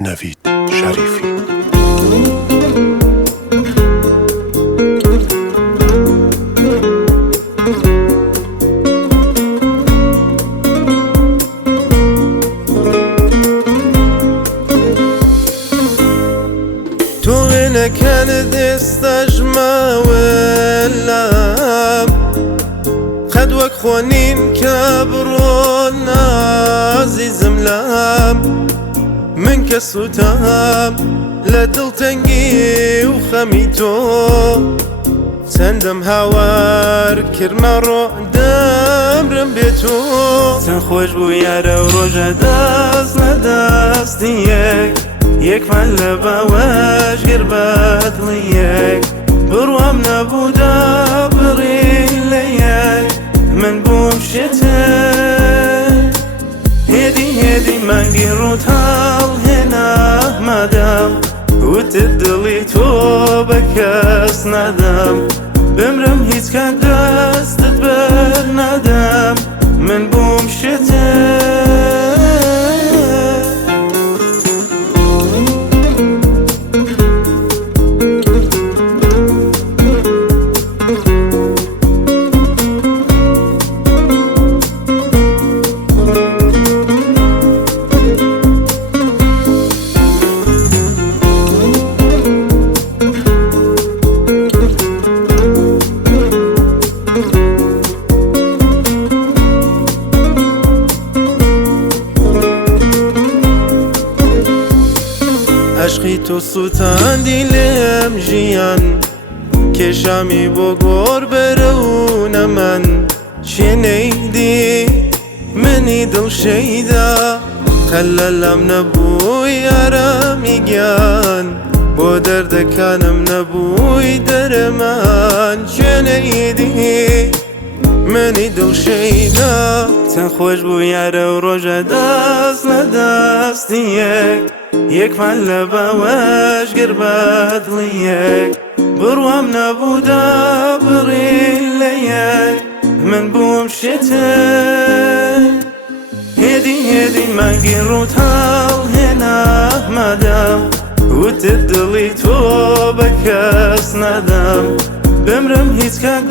نوید شریفی. تو نکرد استجمع واللام خدوك خونين كبرون عزيزم لام من كسوتام لدل تنقي وخميتو سندم هاوار كرما رو دمرم بيتو تنخوش بو يارا وروجا داز نداز ديك يك ملبا واش قربات ليك بروام نبودا بري ليك من بوم شتاك هدي مانجي روتال هنا مادام وتدلي توبك اس ندم بمرم هيت كان دست تبر ندم من بوم شتاك عشقی تو سوتاندی لم جیان کشامی بو گور برون من شنیدی منی دل شیدا خلالم نبوی آرامی گیان بو درد کانم نبوی درمان شنیدی منی دل شیدا تن خوش بو یارا و روژا دست ندست دیک يك ملبا واش قربات ليك بروام نبودا بري ليك من بوم شتاك هدي مانجي روتال هنا مادام وتدلي توبك اس ندم بمرم هيت كان